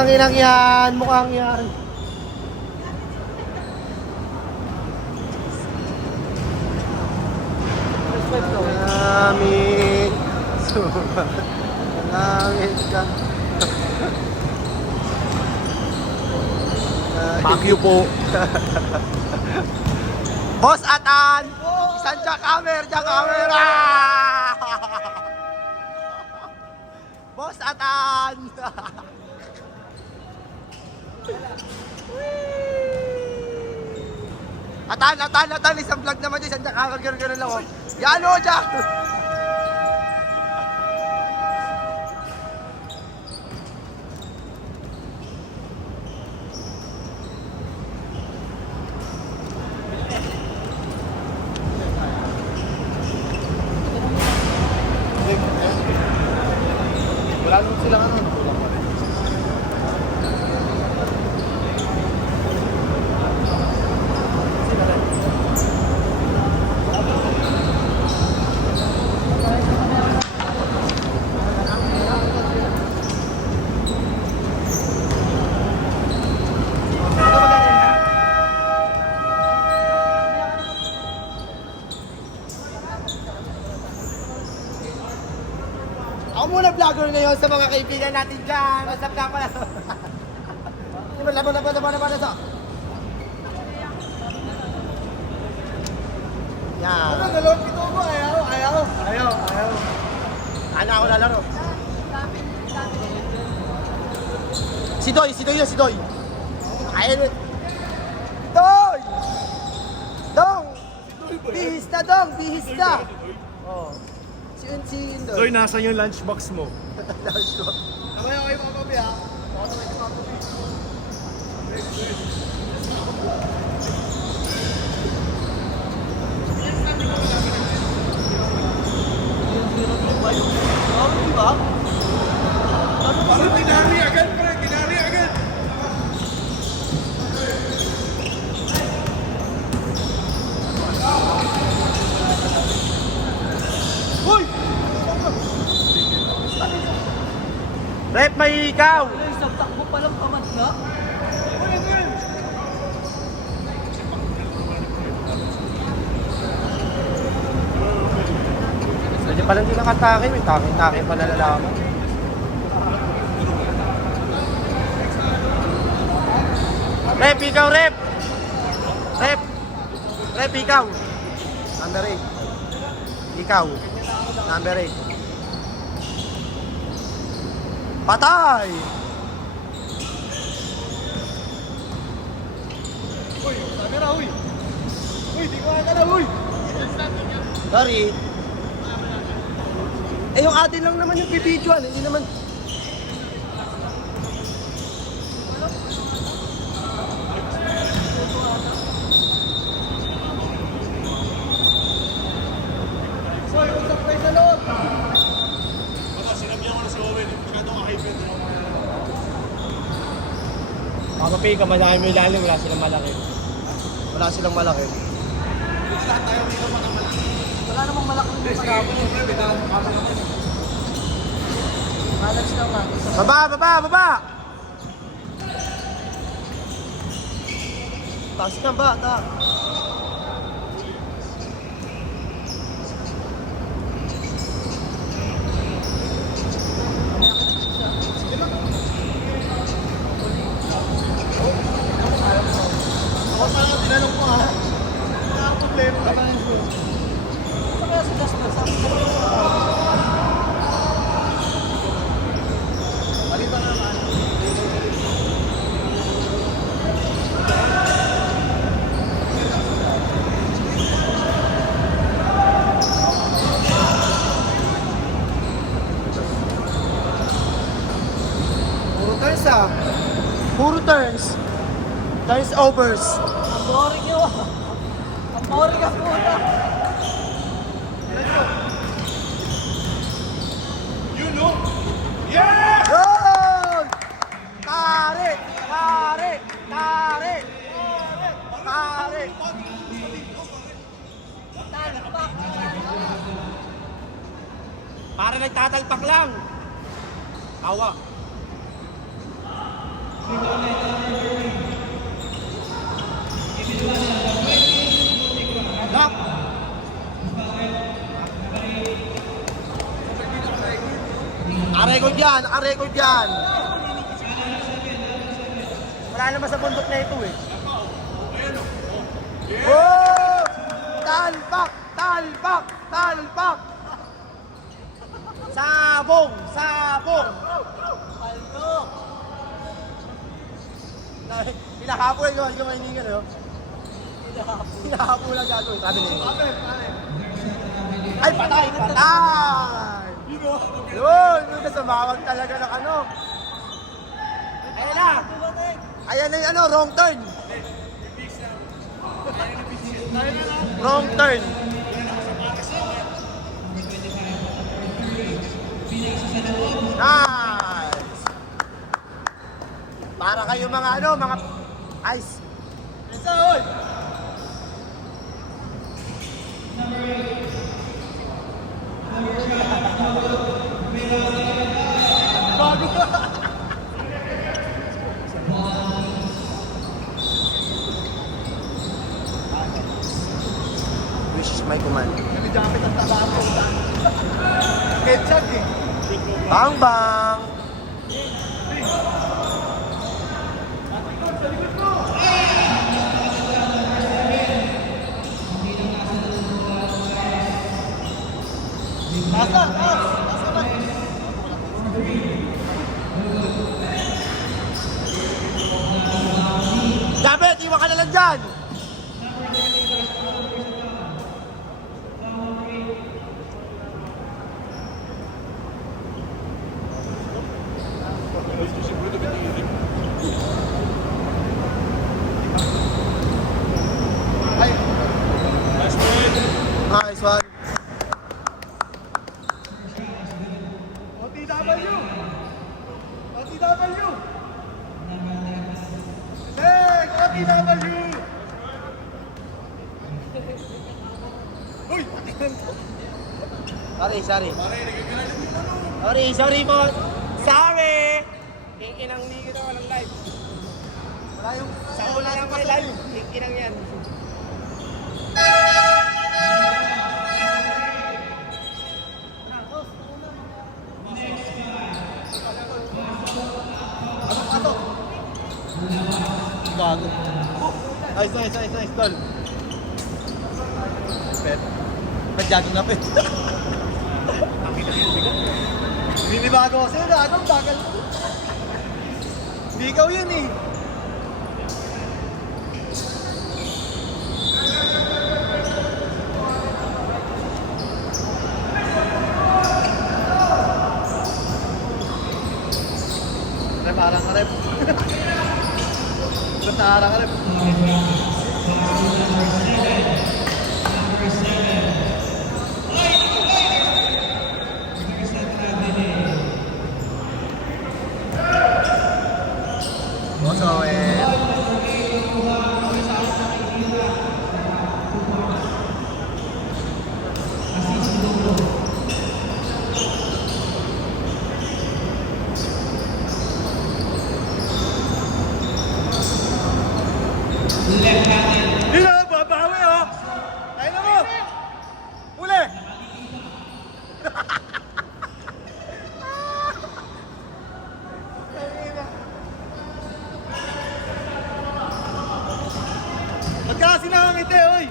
Putang inang yan, mukhang yan. Malamig. Malamig ka. Thank you po. Boss Atan! Isang jackhammer! Boss Atan! Atan! Isang vlog naman dyan, isang jackhammer, gano'n lang oh. Yan o, Jack! Wala naman silang ano. Ako muna vlogger ngayon sa mga kaibigan natin dyan. What's up nga pala? Laban na sa. Yan. Ano, dalawang pito mo? Ayaw. Ano ako lalaro? Si Doy. Ayun. Doy! Dong! Bihista! Oh. Si Doy. Doy, nasan yung lunchbox mo? Okay, mga papi ha. Baka naman yung mga papi. Diba? Parang dinari agad. Uy! Rep, may ikaw! Isang takbo palang tamad na. Hindi pala hindi nakatake, may take pa nalalaman. Rep, ikaw, Rep! Rep, ikaw! Number 8. Ikaw, number 8. Patay! Uy, camera, uy. Uy, di ko akala, uy. Sorry. Eh yung atin lang naman yung bibidyoan, hindi naman... Uy, usap tayo sa loob. Baka sinabihan ko na si Owen. Masyadong ka-hyper. Mga papi, kamadami mo ilalim, wala silang malaki. Wala silang malaki. Lahat tayo dito malaki. Wala namang malaki yung mga balance lang lang. Baba! Taas na ba? Ako parang tinanong ko ha. Wala akong problema. Kaya sa gas na, sabi ko. Palitan naman. Puro turns. Turns overs. Ang boring yun. Ang boring ang puta. You know? Yeah! Goal! Tari! Para nagtatalpak lang. Awa. yan, naka-record yan. Wala naman sa bundok na ito eh. Oh! Talpak! Talpak! Talpak! Sabong! Sabong! Aldo! Hinahapo yung gawin yung hiningan, no? Hinahapo lang gagawin. Sabi nila. Ay, patay! Patay! Yun! Yun na sumawag talaga ng ano. Ayan na! Ayan na yung ano, wrong turn. Wrong turn. Nice! Para kayo mga ano, mga ice. Isa, oy! Bago ka! Which is my command. Nagdamit ang tabako. Ketchup eh. Bang bang! Nasa ba? Dapat, iwan ka na lang dyan! Nice one. OTW! OTW! Hey! OTW! Uy! Sorry. Sorry po. Sorry! Inang hindi kita walang live. Wala yung... Sa una lang may live. Inang yan. Ano? Bago. Nice, tol. Pet. Padyado na, pet. Binibago ko sa'yo na anong bagal mo? Hindi ikaw yun eh. Rep, arang ka rep. Basta arang ka rep. Also, Hindi na, babawi oh! Kaya na mo! Uli! Magkasi na ang ngiti, oy!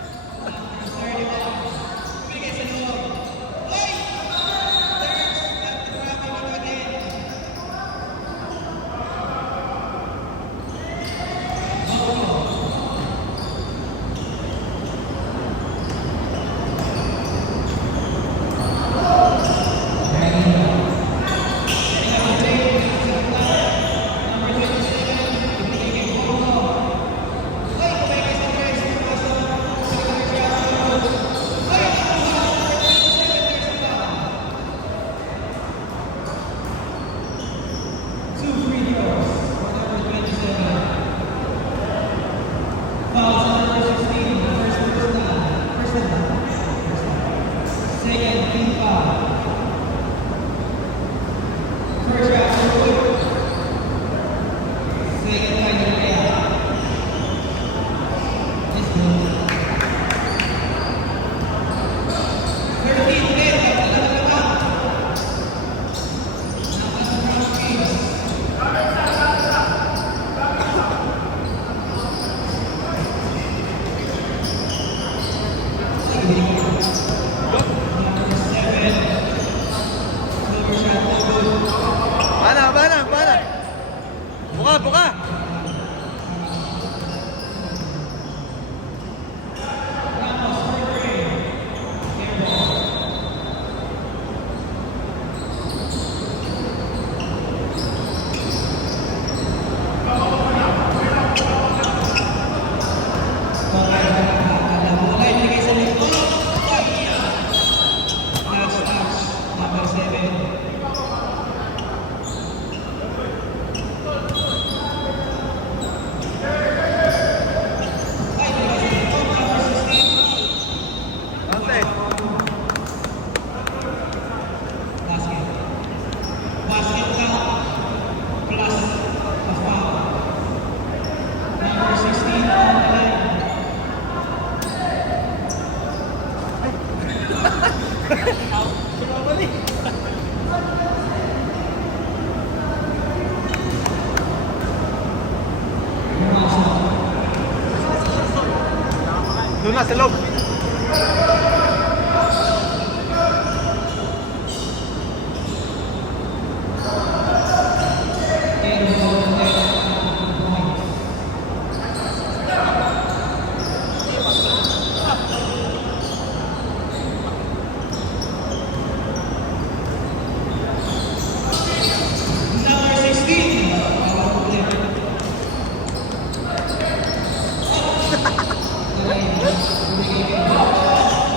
Doon na sa loob.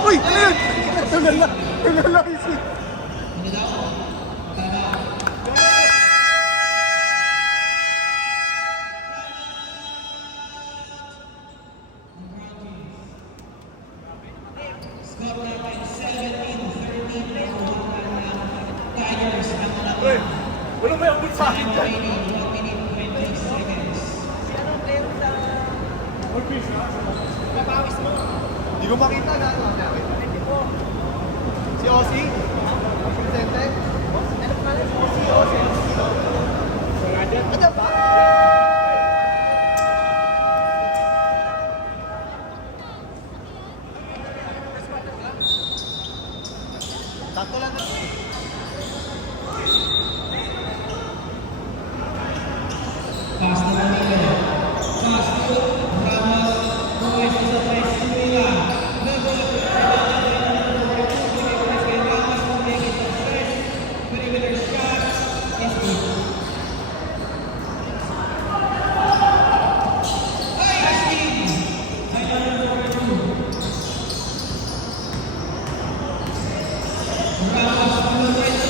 Uy! Ano yun? Tunan lang isi. Uy, wala ba yung good sa akin dyan? Hindi ko makita na. Si Ozzy? Vicente? Ano pa rin? Ozzy. Ano ba? Sakto lang na.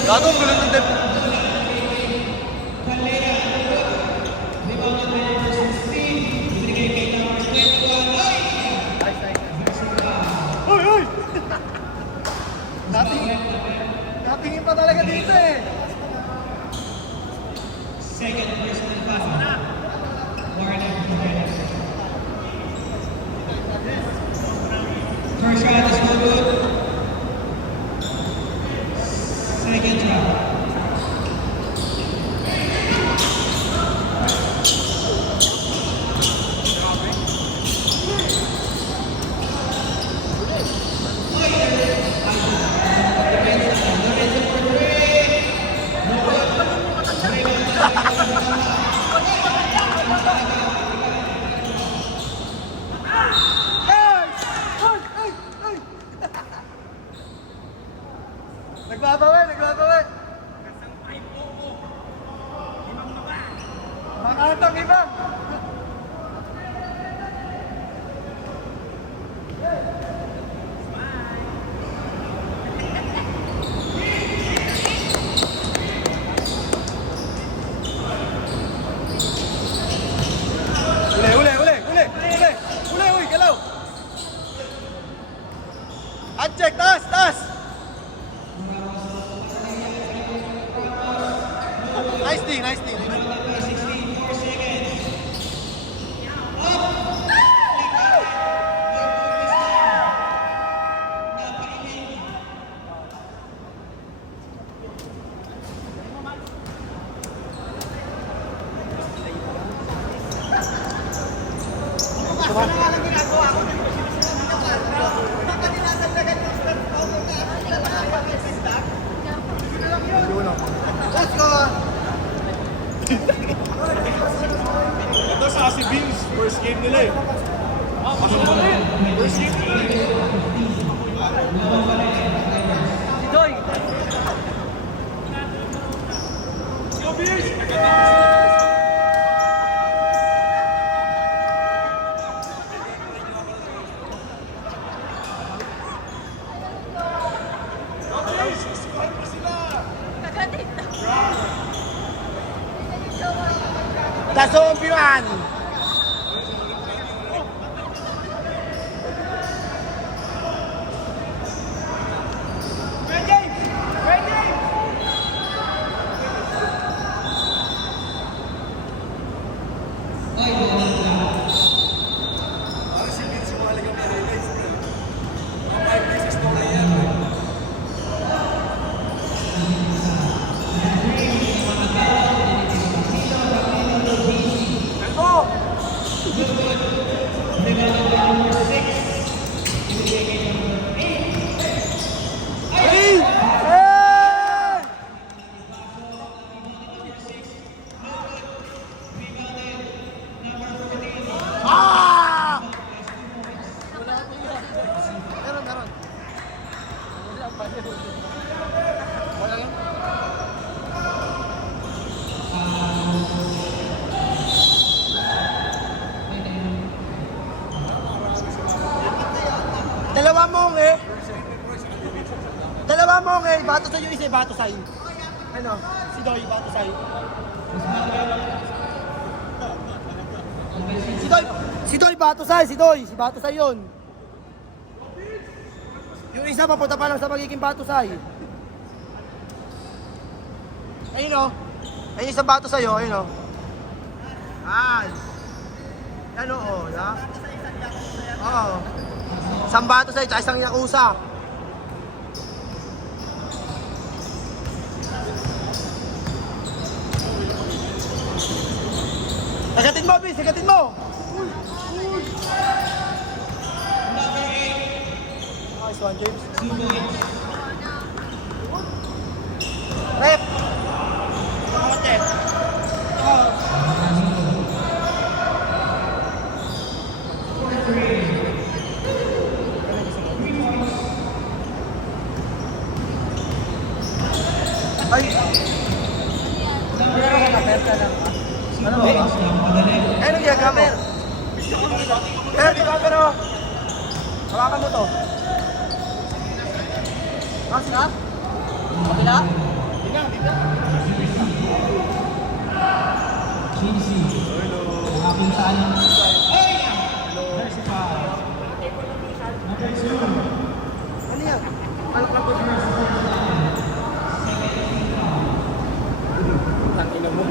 Gagong gulo ng dep. Uy, uy! Natingin pa talaga dito eh. Second personal foul. Warning. First shot is no good. Second shot. Nagbabawi. Makatang ibang. Uli, galaw. Uncheck, taas. Nice D. Let's go! First game nila eh. First game nila eh. Doy! Go Bears! Dasumpiwan! Hey! Hey! Ah! Meron. Wala lang. Dalawa mong eh. Dalawa mong eh. Bato sa'yo isa, bato sa'yo. Ano? Si Doy, bato sa'yo. Si Doy, bato sa'yo. Si Doy, si bato sa'yo yun. Yung isa papunta pa lang sa magiging bato sa'yo. Ayun o. Ayun isang bato sa'yo, ayun o. Ay. Ano o, ya? Oo. Isang bato sa'yo, tsaka isang yakusa. Sagatin mo, Bis! Sagatin mo! Nice one, James. Rep! Konti. Ay! Ano ba? Eh, anong ginagawa mo? Eh, di ba pero... Hawakan mo to. Mas na? Okay na? JC. Nakapintaan ng... There's a foul. Number 2. Ano yan? Ano ka po? Tangina mo.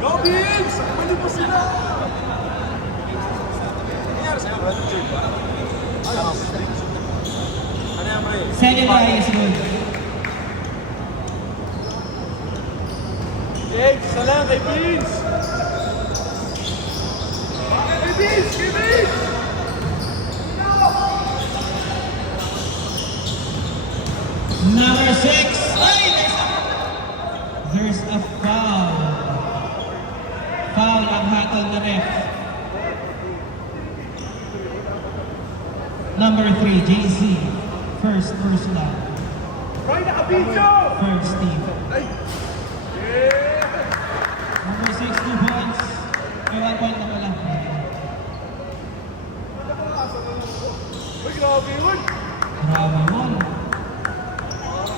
Go Bears! Pwede pa sila! Second try is good. James, isa lang kay Beans! Kay Beans! Kay Beans! Number 6. Ay, there's a foul. Foul ang hatol na ref. Number 3, JC. First personal. Right, nakabidyo! First team. Ay! Yeah! Number 6, 2 points. May 1 point na pala. Uy, grabe yun! Grabe yun.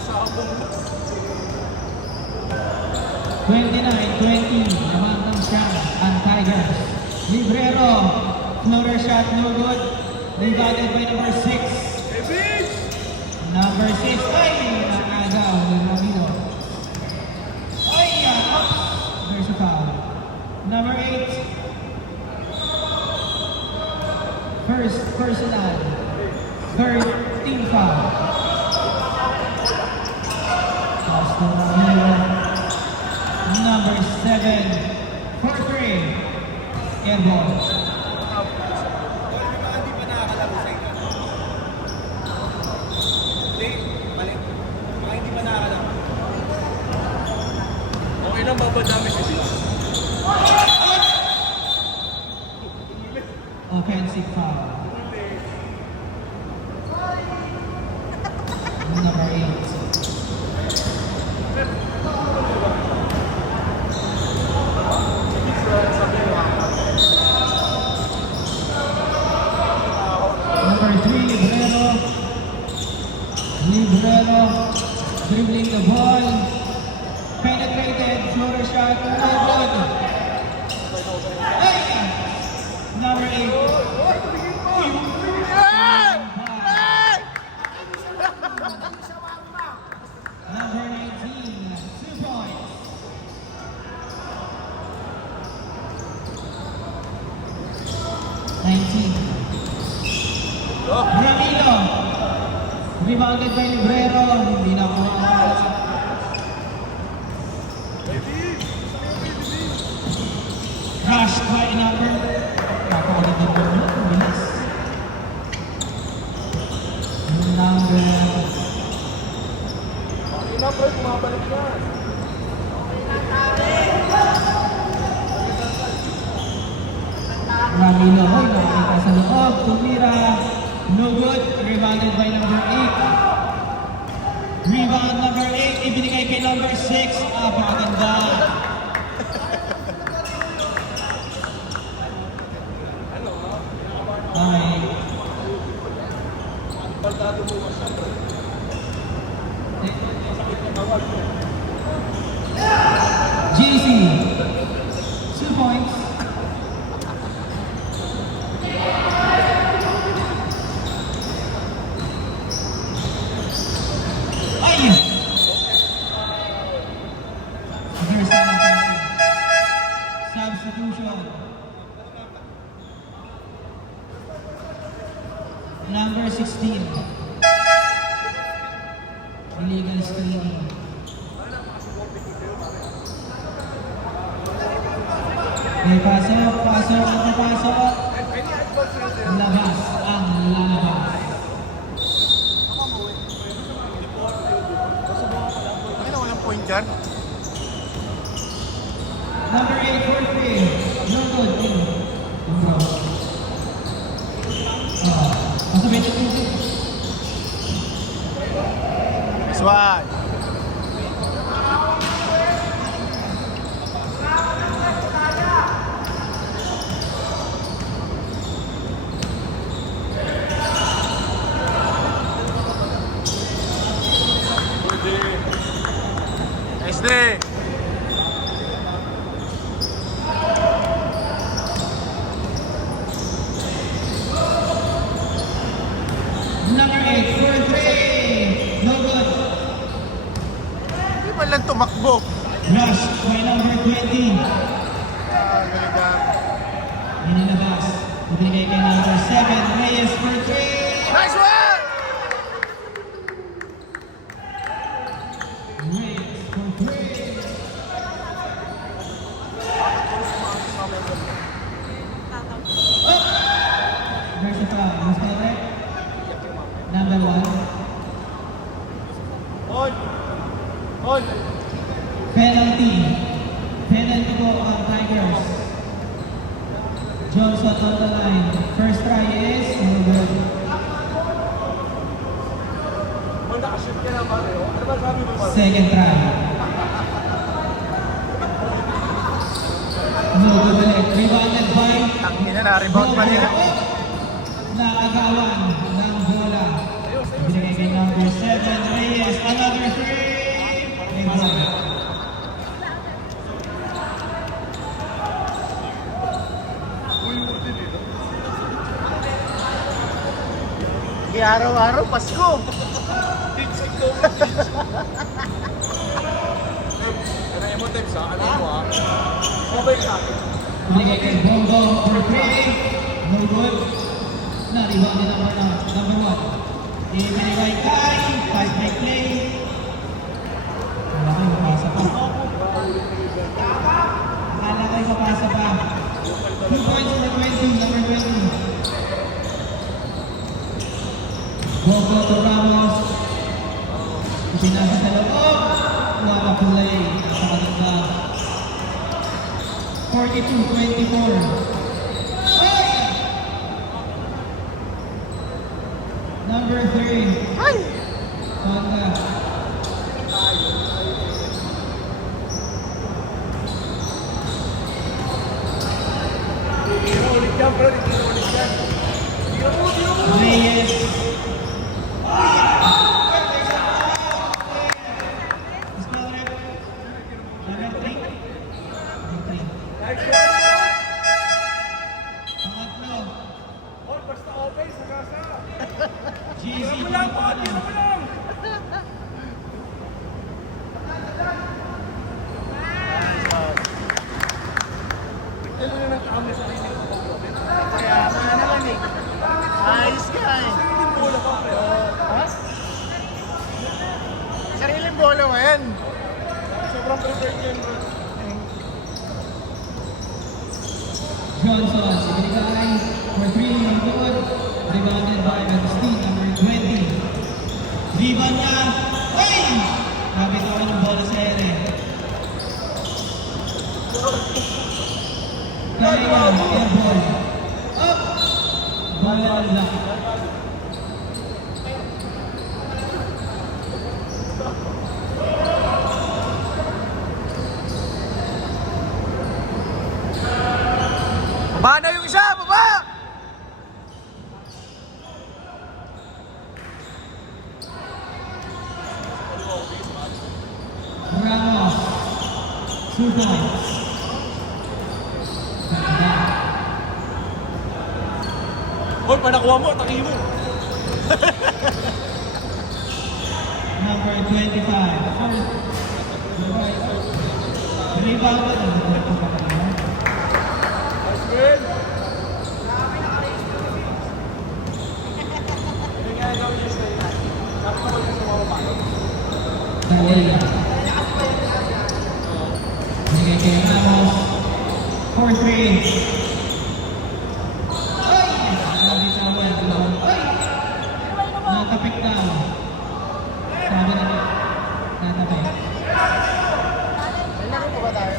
Sabong. 29-20. Naman ng shot ang Tigers. Librero. Floater shot, no good. Rebounded by number 6. Kay Beans! Number 6. Ay! Nakagaw. Ramiro. Ay! There's a foul. Number 8. First personal. Third team foul. Pass to Ramiro. Number 7. For 3. Airball. foul. Number 8. Number 3, Librero. Librero dribbling the ball. Penetrated, floater shot, no good. Hey! Number 8. Number 19, 2 points. Ramilo. Rebounded by Librero. Hindi na kumakalas. Rush by number. Kakaulit din po. Bilis. Number. Ramilo. Hoy, nakikita sa loob. Tumira. No good. Rebounded by number 8. Rebound number 8. Ibinigay kay number 6. Pakaganda. Okay. JC. 2 points. Substitution. Number 16. Illegal screening. May pasok, pasok, ang pasok. Labas, ang lalabas. Ano walang point dyan? Number 8 for 3. No good. Bro. Masabay na ito. Nice one. Nice day. Number 8 for 3. No good. Hindi man lang tumakbo. Rush by number 20. Galing ka. Inilabas. Ibigay kay number 7. Reyes for 3. Nice one! Reyes for 3. There's a foul. Who's correct? Number 1. On! On! Penalty. Penalty po ang Tigers. Johnson on the line. First try is no good. On, nakashoot ka na ba? Ano ba sabi mo ba? Second try. No good ulit. Rebounded by Tangina na, rebound pa nila. Naagawan ng bola. Binigay kay number 7. Reyes. Another 3. May bola. Hindi araw-araw, Pasko. Ano yung motive sa? Ano mo ah? Mobile sa akin. Binigay kay Bongo for 3. No good. Na-rebound din number 1. Ibinigay kay 5 break play. Wala kayo mapasa pa. Wala kayo mapasa pa. 2 points for 20. Number 20. Bongo to Ramos. Ipinasa sa loob. Wala play. Sa kanila. 42-24. Number 3, Ay! Tonga. Hindi na ulit yan, bro. Hindi na ulit yan. Reyes. Spell rep. Number 3. Pangatlo. Oh, basta open, sagasa. GC. Tira mo lang, po. Tira mo lang. Ito na ng kami sa sarili ko. Kaya ako na naman eh. Ayos ka eh. Hindi mo wala pa, pre. Ha? Sariling bola mo yan. Sobrang prepared yan, bro. Johnson. Ibigay for 3 ang good. Rebounded by Agustin, number 20. Rebound niya. Ay! Kapit ako ng bola sa ere. Kaya air ball. Up! Bola lang. Baba na yung isa! Baba! Ramos. 2 points. Hoy, panakuha mo, taki mo. Number 25. Rebound. Nice win. Dahil. Sige kay Ramos. 4-3. Sabi sa amin, natapik daw. Sabi na natapik. May laro pa ba tayo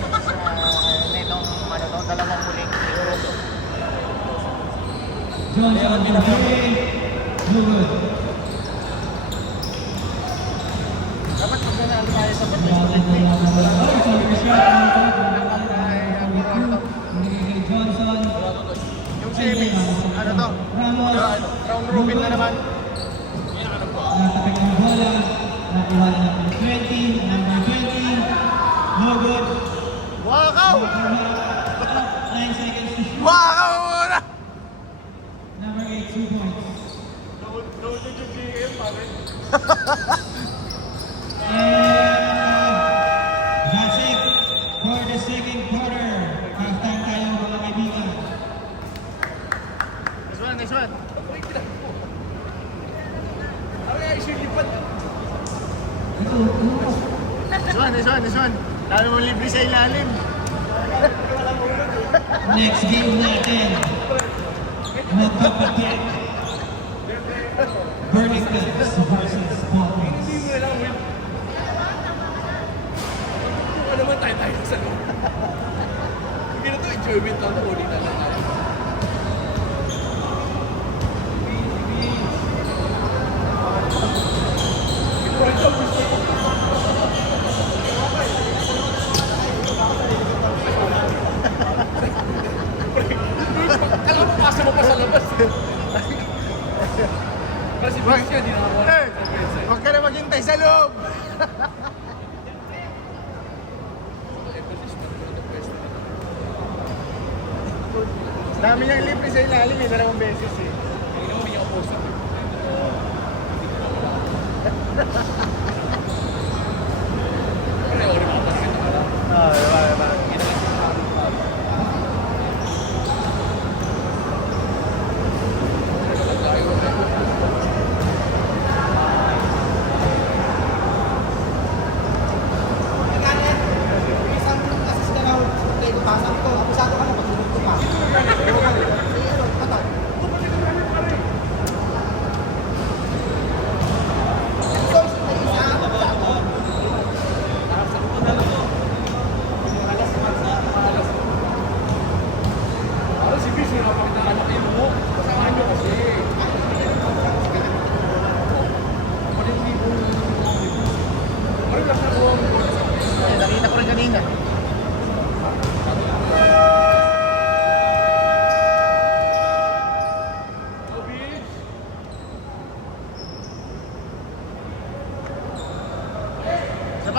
nitong ano to, dalawang huling Euro? Johnson, number 3. Good. Dapat magkanaan tayo sa Grabe na lang na wala. Oh, sorry, shot. Kay Johnson. Yung semis, ano to? Ramos. Round robin na naman. Natapik ang bola. Nakuha na ng 20. Number 20. No good. Wakaw! 9 seconds to shoot. Waka mo muna! Number 8, 2 points. Don't you GM, pare. And that's it for the second quarter. Halftime tayo mga kaibigan. This one, this one. Ano kaya isilipan? This one. Dami mo libre sa ilalim. Next game natin. Magpapatik. Burlington versus Balkans. Hindi mo na lang win. Ano naman tayo sa loob? Hindi na to, enjoyment lang. Ulit na lang tayo. Alam mo, pasa mo pa sa labas. Kasi bakit siya, di nakakuha. Eh, huwag ka na maghintay sa loob. Dami niyang libre sa ilalim eh, dalawang beses eh. Hindi naman may opposite. Pero yung makapaskin na lang. Diba.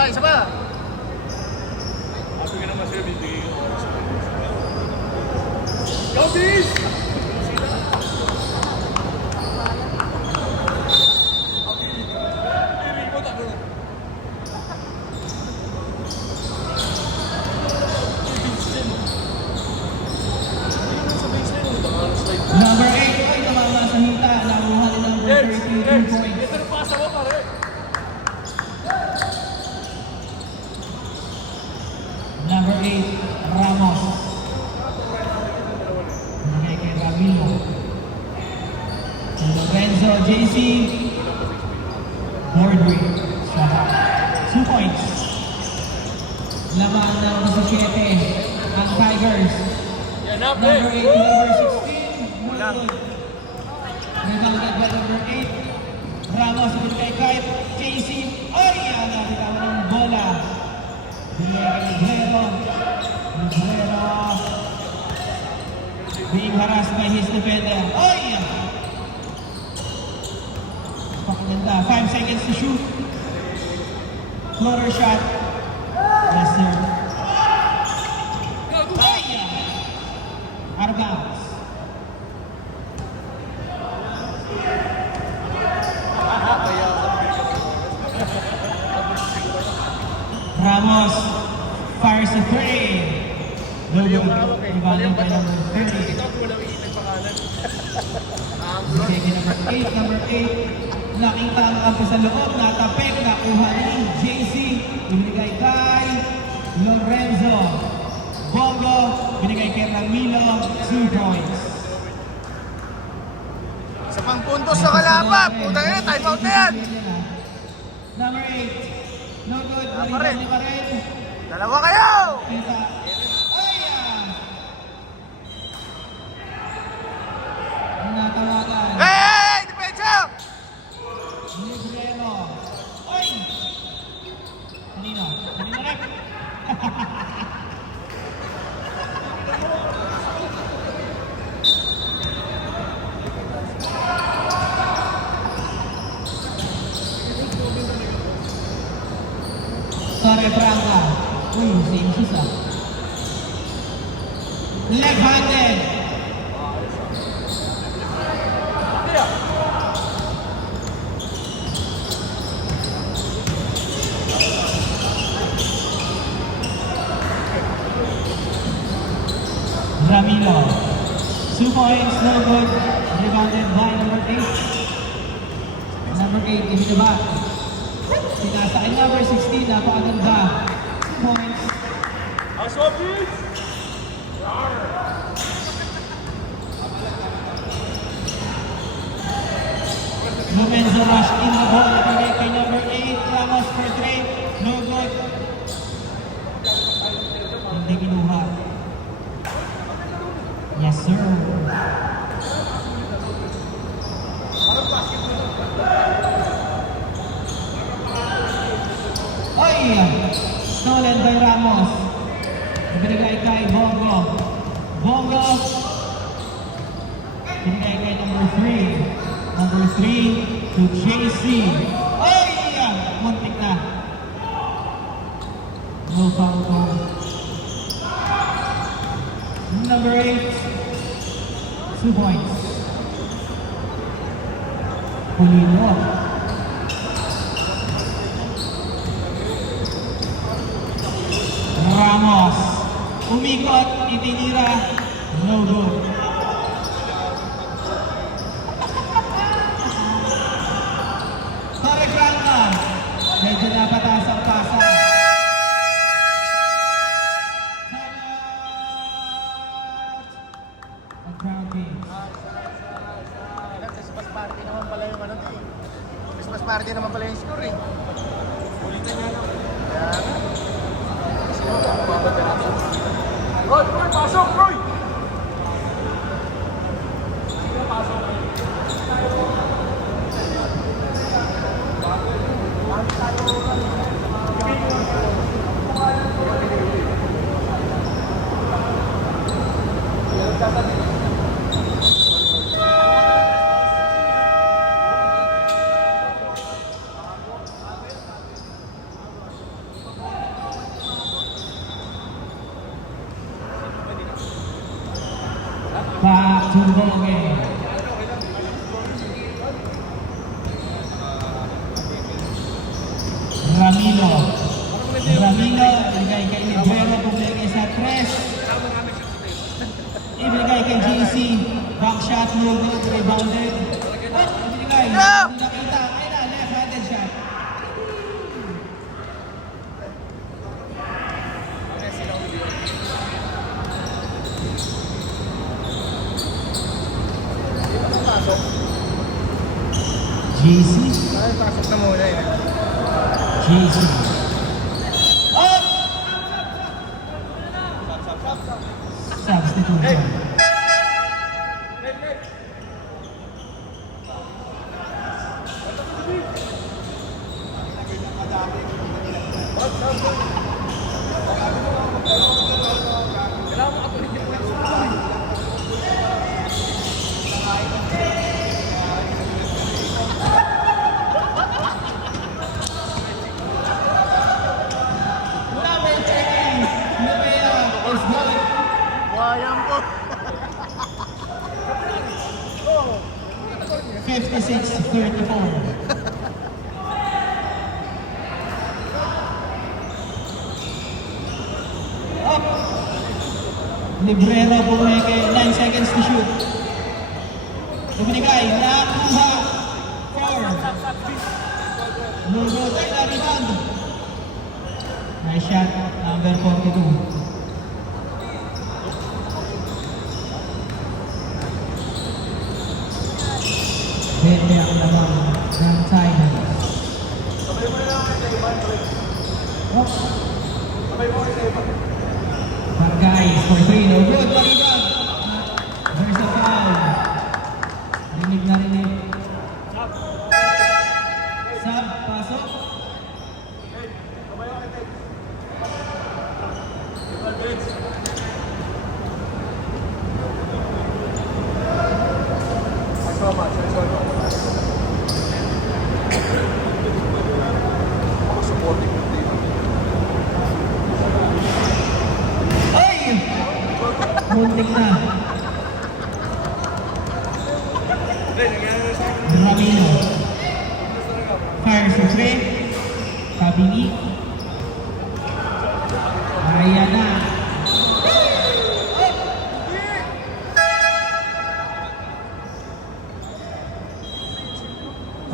Isa pa. Sabi ka naman sa'yo, bibigay ko. Yobis! Number 8 ay tumama sa hinta. Nakuha ni number 32 points. Ito na pasa mo, pare. Number 8, Ramos. Binigay kay Ramilo. Lorenzo, JC. Bordry. 2 points. Lamang ng 17 ang Tigers. Yan na, Number 8 pre. to number 16. Mulod. Rebounded by number 8. Ramos binigay kay JC. Ay! Nabitawan ng bola. Binigay kay Guerrero. Guerrero. Being harassed by his defender. Ay! Pakaganda. 5 seconds to shoot. Floater shot. Yes, sir. Ay! Out of bounds. Ramos fires the three. No good. Rebounded by number 30. Sige, number 8. Laking tama ang sa loob. Natapik. Nakuha ni JC. Binigay kay Lorenzo. Bongo. Binigay kay Ramilo. 2 points. Sa pang puntos na kalapa. Puta yun, time out na yan. Number 8. No good. pa rin. Rebounded pa rin. Dalawa kayo! Kita. Ay! Natawagan. Hey! Depensa! Librero. Oy! Kanino? Kanino rep? Torre Franca. Uy, same shoes ah. Left-handed. Ramilo. 2 points, no good. Rebounded by number 8. Number 8 is the back. Sinasa kay number 16, napakaganda. 2 points. Aswabis! Lorenzo rush in the ball. Ibigay kay number 8. Ramos for 3. No good. Hindi kinuha. Yes, sir. Ay! Stolen by Ramos. Ibinigay kay Bongo. Bongo. Ibinigay kay number 3. Number 3 to JC. Ay! Muntik na. No foul call. Number 8. 2 points. Pulino. Ramos. Umikot, itinira. No good. Torre Franca. Medyo napataas ang pasa. Ang ground game. Christmas party naman pala yung ano. Christmas party naman pala yung score eh. Ulitin nga lang. Kaya nga. Roy, pasok, Roy! no good, rebounded. Oh, binigay. Yeah! Hindi nakita. Ayun na, left-handed shot. JC. Ay, pasok na muna eh. JC. Oh! Substitution. Number 13, Lumea is good. Wayang po. 56-34. Up. Librero Bumeke, 9 seconds to shoot. Ibinigay, nakuha. 4. No good, ay na-rebound. Nice shot, number 42. Bende ang lamang ng China. Oh. Barangay for 3, no good, Mariban. There's a foul. Rinig na rinig. Sub, pasok. Ay! Muntik na. Ramino. Fire for 3. Kabini. Ayan na.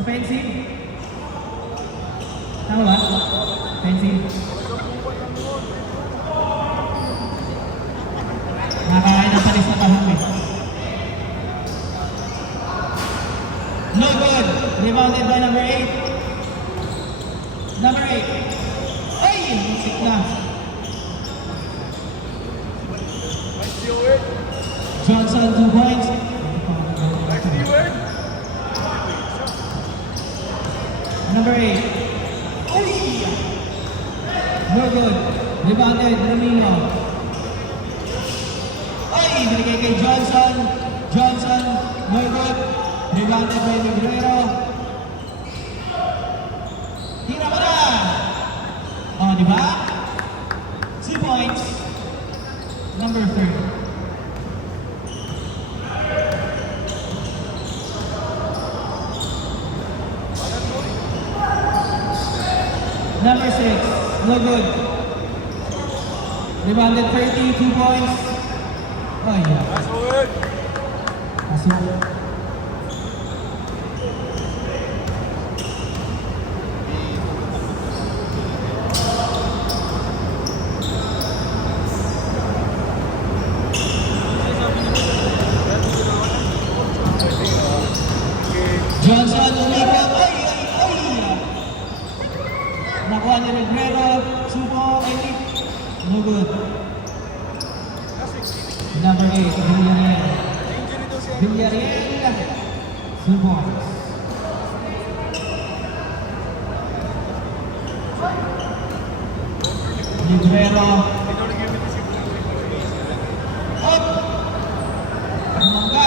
Offensive. Tama ba? Offensive. Nakakain ang panis na pahang eh. No good. Rebounded by number 8. Number 8. Ay! Musik na. Johnson, 2 points. Number 8. Uy! No good. Rebounded, Ramino. Ay! Binigay kay Johnson. Johnson, no good. Rebounded by Librero. Tira mo na! O, di ba? 2 points. Number 3. Number 6, no good. Rebounded 30, 2 points. Oh, yeah. Pasok. Johnson, umikot. Ay! Nakuha ni Librero. Subo, Elite. No good. Number 8, Villarreal. Villarreal. Subo. Librero. Up. Mangga.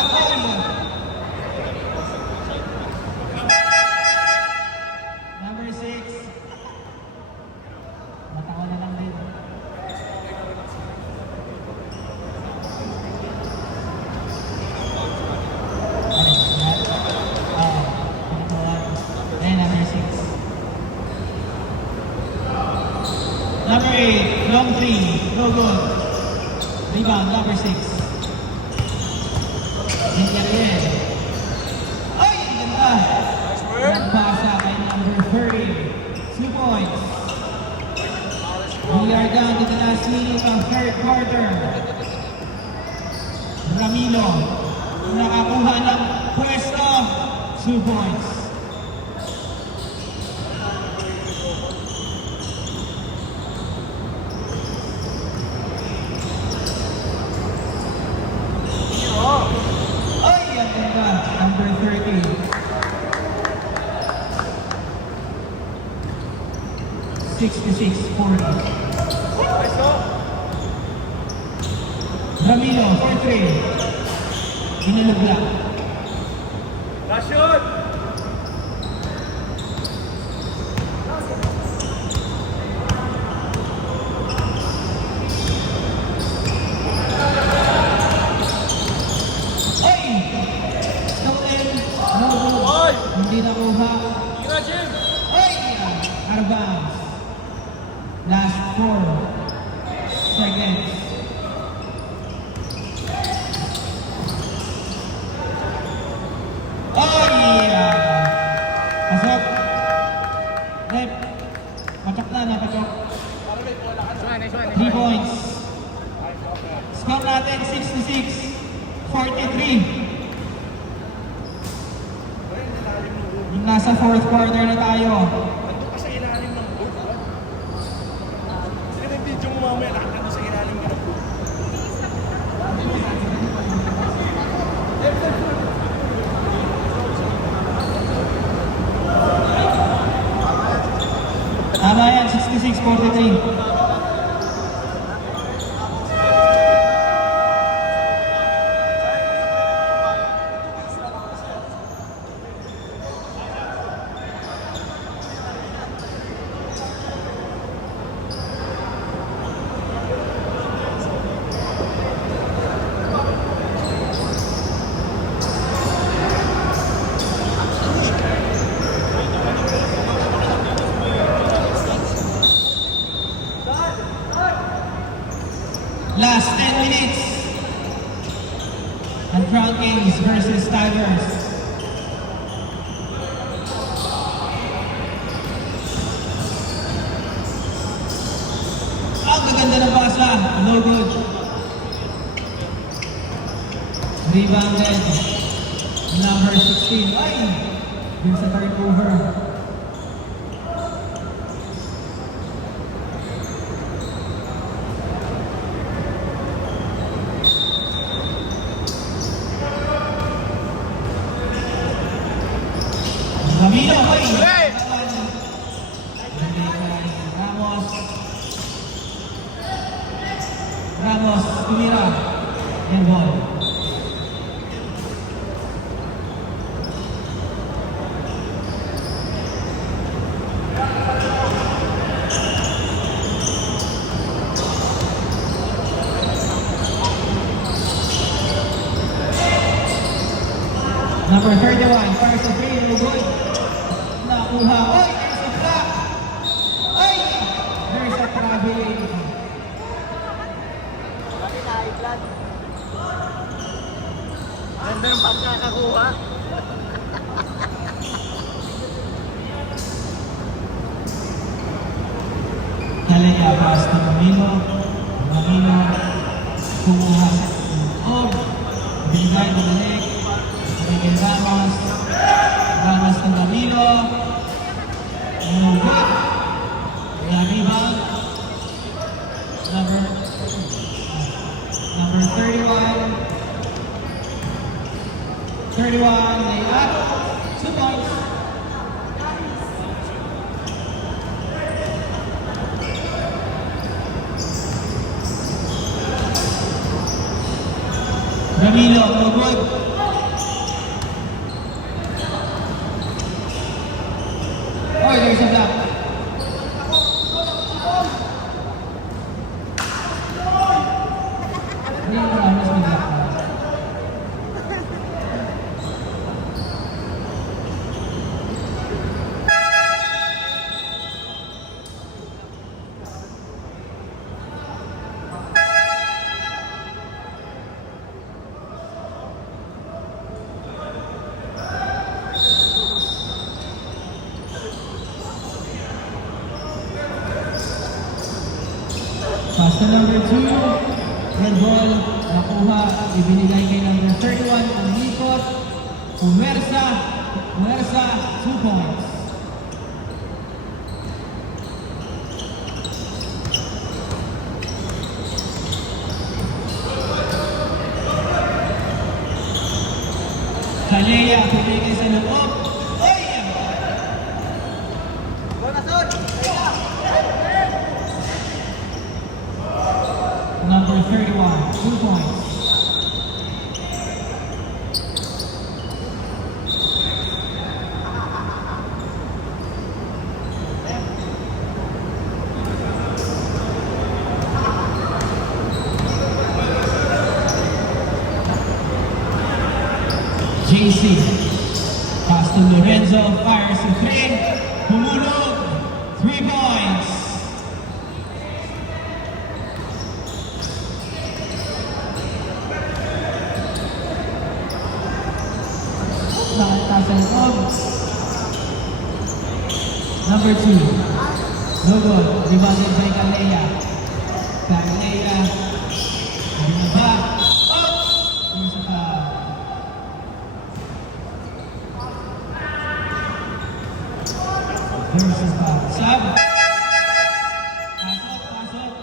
Number 6. Matawa na lang din. Number 6. Number 8, long 3, no good. Rebound, number 6. Villarreal. points. We are down to the last minute of third quarter. Ramilo, nakakuha ng pwesto, 2 points. Ay, ang ganda. Number 30. 66-40. Ramilo, 4-3. Inalog lang. Last shot! Ay! Stolen. No goal. Ay! Hindi nakuha. Tira, Jim! Ay! Arbans. Last 4 seconds. Ay! Pasok. Rep. Patok na, napachok. 3 points. Score natin 66-43. Yung nasa fourth quarter na tayo. Nandun ka sa ilalim ng board, ba? Sige na yung video mo mamaya, nakatando sa ilalim ka ng board. Tama yan, 66-43. Last 10 minutes. And Crown Kings versus Tigers. Ang gaganda ng pasa. No good. Rebounded. Number 16. Ay! Dun sa turnover. Ramilo, ay! Hey! Ramos. Ramos, tumira. And ball. Number 31, first to 3, no good. Nakuha. Oy, there's a block. Ay! There's a traveling. Ganda ng pagkakakuha. Talaya pass to Ramilo. Ramilo. Kumuha sa loob. Binigay to the leg. Binigay Ramos. Ramos to Ramilo. No good. Kaya rebound. Number 31. 31, layup. 2 points. Ramilo, no good. Oh, there's a block. Ramos may block. 2, red ball, nakuha, ibinigay kay number 31, umikot, Umersa, 2 points. Kalea, pumigil sa loob. Oy! Number 31, 2 points. JC. Pass to Lorenzo, fires to 3. Pumulog, 3 points. Nakata sa loob. Number 2. No good. Rebounded by Kalea. Kalea. Bumaba. Oh! Yung sa here's the foul. Sab. Pasok, pasok.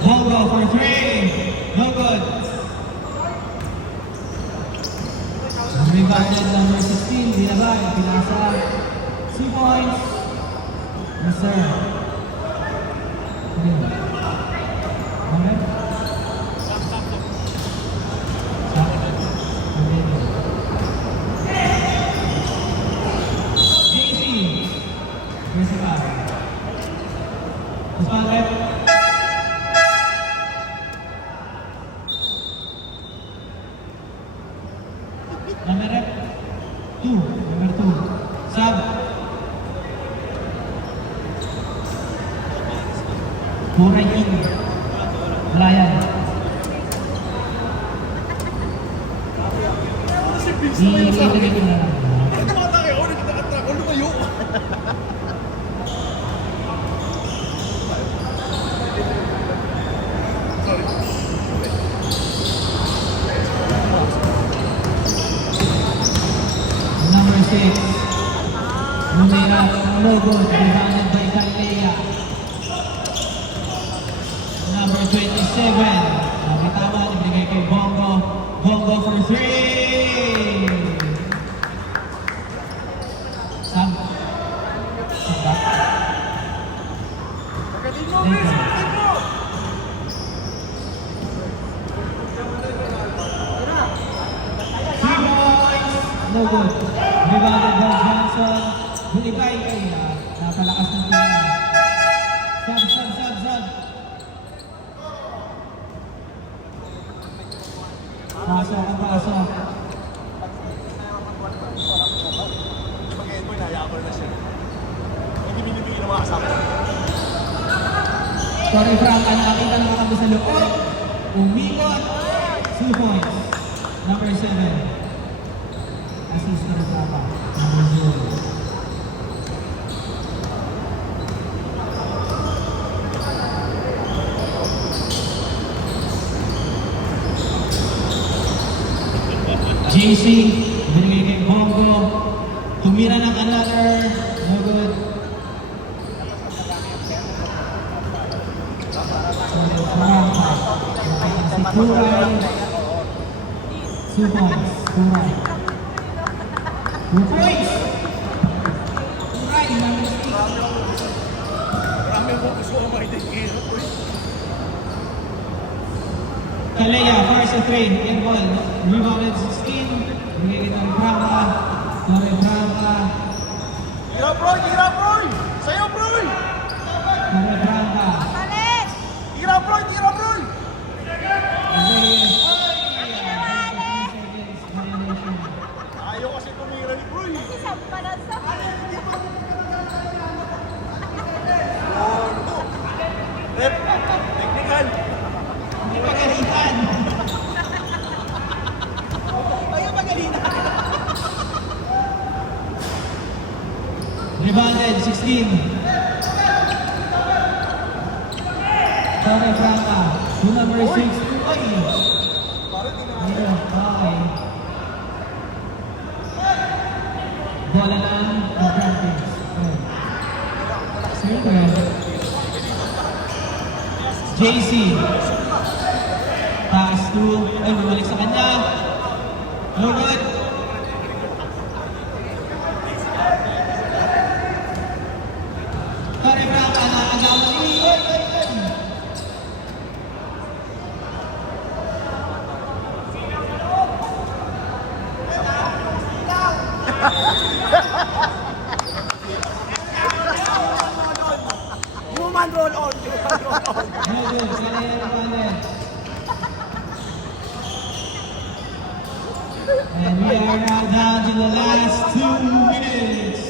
Bongo for 3. No good. Rebounded number 16. Binabay. Pinasa. 2 points. Yes, sir. Okay. JC. Here's the foul. Foul left. Number 2. Number 2. Sab. Mura yun. Ryan. Kasi Vince na kayo sa akin. Ilagay ko na lang. Ano tumata kayo? Ako nagkakatrack. Ano kayo? Sorry. Number 6. Lumira. No good. Rebounded by Kalea. Number 27. Bitawan. Ibigay kay Bongo. Bongo for 3. Sam. Sam. Pagkatin mo, Vince! Pagkatin mo! 3 points. No good. Rebounded by Johnson. Bulibay kay napalakas ng pila. Sub. Pasok ang pasok. Pag-end mo, inayabal na siya. Hindi binibigyan ng mga kasama. Sorry Frank, nakakita naman kami sa loob. Umikot. 2 points. Number 7. Assist na Papa. Number 0. JC, binigay kay Bongo. Tumira ng another. No good. Si Kuray. 2 points. Kuray. 2 points. Kuray, number 6. Marami mo gusto ko makikita. Kalea, first to 3. In ball. Rebounded 16. Binigay kay Torre Branca. Torre Branca. Hirap, Roy! Hirap, Roy! Sa'yo, Roy! Torre Branca. Hirap, Roy! Hirap, Roy! Reyes. Ayaw kasi tumira ni Roy. Rep, technical. Hindi pa ganun. Rebounded, 16. Torre Franca, to number 6. Uy! Ayun, okay. Bola lang, practice. Siyempre. JC. Pass to, ay, bumalik sa kanya. No good. Torre Franca, nakagawa ni. Human roll on. No good, kaya rebounded. And we are now down to the last 2 minutes.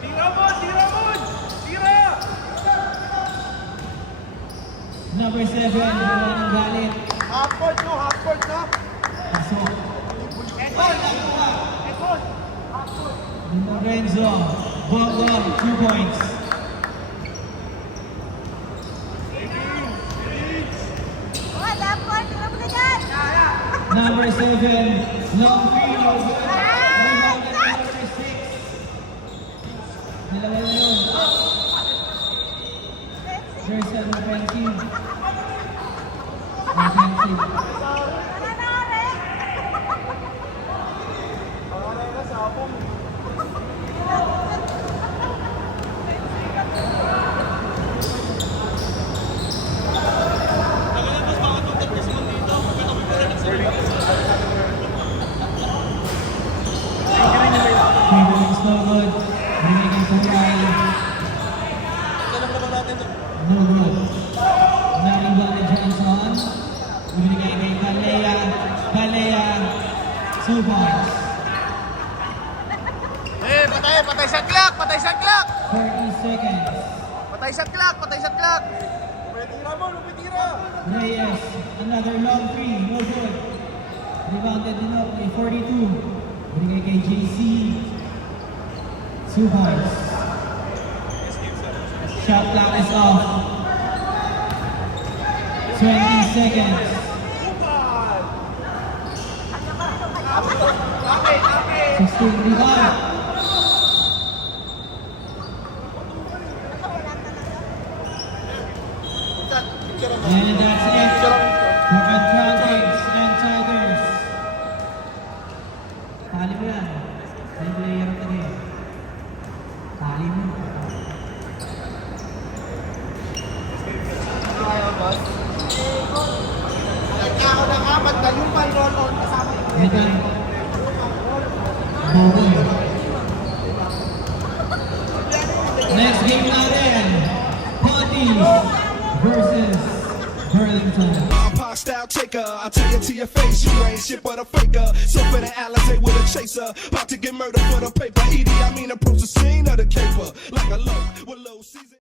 Tira mo! Tira mo! Tira! Number 7, wala ng galit. Half court no, half court no. Pasok. Di Lorenzo, Bongo, 2 points. Number 7, long free, no good. Rebounded by number 6. Dalawa na yun. There's an offensive. Offensive. Favorite's no good. Binigay sa Riley. No good. Nariwala Johnson. Binigay kay Kalea. Kalea. 2 points. Patay sa clock, patay sa clock. 30 seconds. Patay sa clock, patay sa clock. Reyes. Another long three. No good. Rebounded din up. 42. Binigay kay JC. 2 points. Shot clock is off. 20 seconds. 16 rebound. And that's it for Athletics and Tigers. Tali mo yan. May player ka rin. Tali mo. Nagkako na nga, magdalong pa roll on kasama. Medan. Boboy. Next game natin. Ponties versus Burlington. Pop style taker, I'll tell you to your face, you ain't shit but a faker. So for the Alizé with a chaser, about to get murdered for the paper. Edie, I mean approach the scene of the caper like a low with low season.